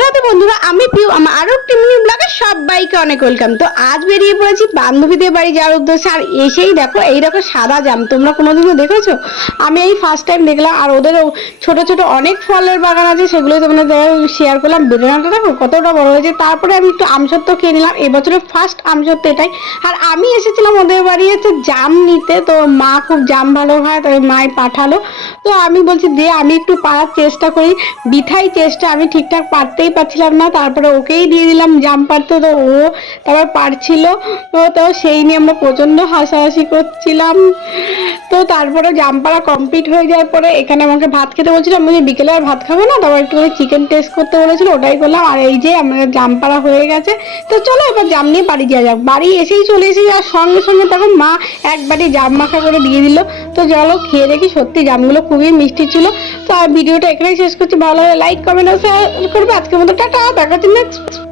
রাধে বন্ধুরা, আমি পিউ আমার আরো একটি মিনি ব্লগে সবাইকে অনেক ওয়েলকাম। তো আজ বেরিয়ে পড়েছি বান্ধবীদের বাড়ি যাওয়ার উদ্দেশ্যে। আর এসেই দেখো এইরকম সাদা জাম, তোমরা কোনোদিনও দেখেছো? আমি এই ফার্স্ট টাইম দেখলাম। আর ওদেরও ছোট ছোট অনেক ফলের বাগান আছে, সেগুলো তোমাদের শেয়ার করলাম। বেদানাটা দেখো কতটা বড় হয়েছে। তারপরে আমি একটু আমসত্ত্ব খেয়ে নিলাম, এবছরের ফার্স্ট আমসত্ত্ব এটাই। আর আমি এসেছিলাম ওদের বাড়ি হচ্ছে জাম নিতে। তো মা খুব জাম ভালো খায়, তবে মাই পাঠালো। তো আমি বলছি দে আমি একটু পারার চেষ্টা করি। বিথাই চেষ্টা, আমি ঠিকঠাক পারতেই পারছিলাম না। তারপরে ওকেই দিয়ে দিলাম জাম পারতে, তো ও তারপর পারছিল। তো সেই নিয়ে আমরা প্রচন্ড হাসাহাসি করছিলাম। তো তারপরে জাম পাড়া কমপ্লিট হয়ে যাওয়ার পরে এখানে আমাকে ভাত খেতে বলছিলাম, আমি বিকেলে আর ভাত খাবো না, তারপর একটু চিকেন টেস্ট করতে বলেছিল, ওটাই করলাম। আর এই যে আমাদের জাম পাড়া হয়ে গেছে। তো চলো এবার জাম নিয়ে বাড়ি যাওয়া যাক। বাড়ি এসেই চলে এসেছি, আর সঙ্গে সঙ্গে তখন মা এক বাটি জাম মাখা করে দিয়ে দিল। তো চলো খেয়ে দেখি, সত্যি জামগুলো খুবই মিষ্টি ছিল। তো আর ভিডিওটা এখানেই শেষ করছি। ভালো লাগে লাইক কমেন্ট আর শেয়ার করবে। আজকের মতো টাটা, দেখা হচ্ছে নেক্সট